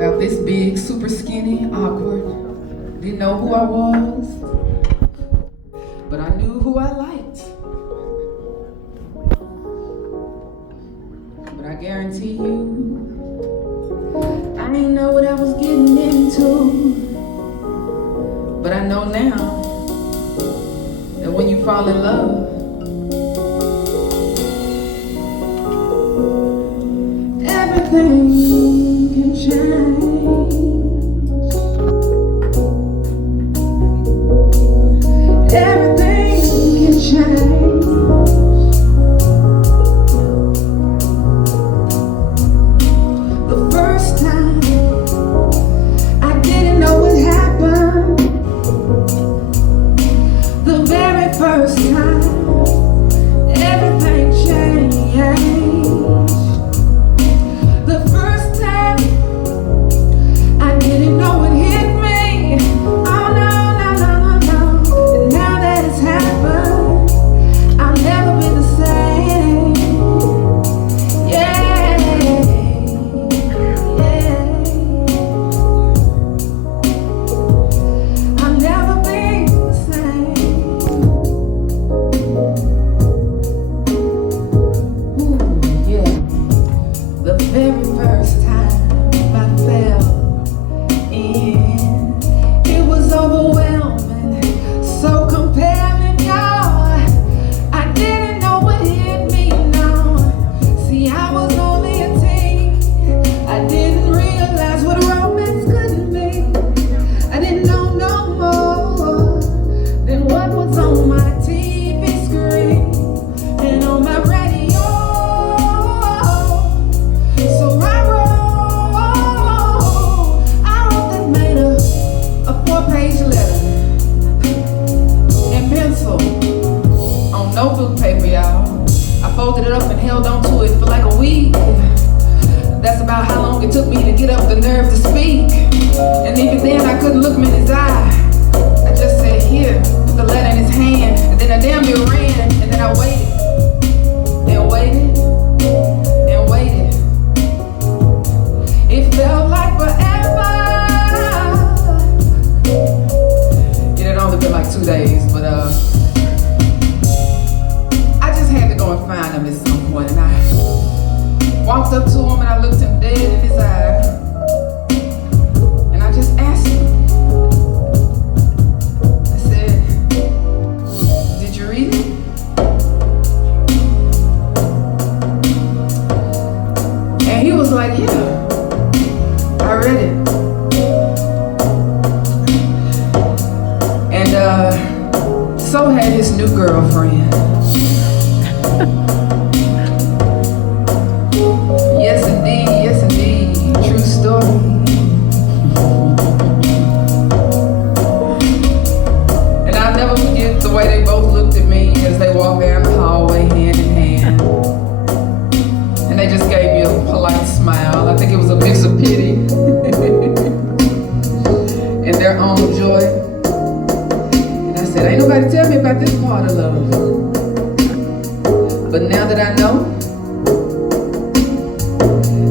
About this big, super skinny, awkward. Didn't know who I was, but I knew who I liked. But I guarantee you, I didn't know what I was getting into. But I know now that when you fall in love, everything can change. Everything can change. The first time I didn't know what happened. The very first time everything changed. The first time I didn't know what hit me. Oh no, no, no, no, no. And now that it's happened, I'll never be the same. Yeah, yeah. I'll never be the same. Ooh, yeah. The very first time I fell in, it was overwhelming, so compelling, y'all. I didn't know what hit me, no. See, I was only a teen. I didn't realize what romance could be. I didn't know no more than what was on my TV screen and on my radio. So I wrote that made a 4-page letter in pencil on notebook paper, y'all. I folded it up and held on to it for like a week. That's about how long it took me to get up the nerve to speak. And even then I couldn't look him in his eye. I just said, here, put the letter in his hand. And then I damn near ran, and then I waited and waited and waited. It felt like forever. It had only been like 2 days, but I just had to go and find him at some point. And I walked up to him and I looked him dead in his eye. And I just asked him. I said, did you read it? And he was like, yeah. I read it. And so had his new girlfriend. Yes indeed, true story. And I'll never forget the way they both looked at me as they walked down the hallway hand in hand. And they just gave me a polite smile. I think it was a mix of pity and their own joy. And I said, ain't nobody tell me about this part of love. But now that I know,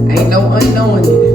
ain't no unknowing it.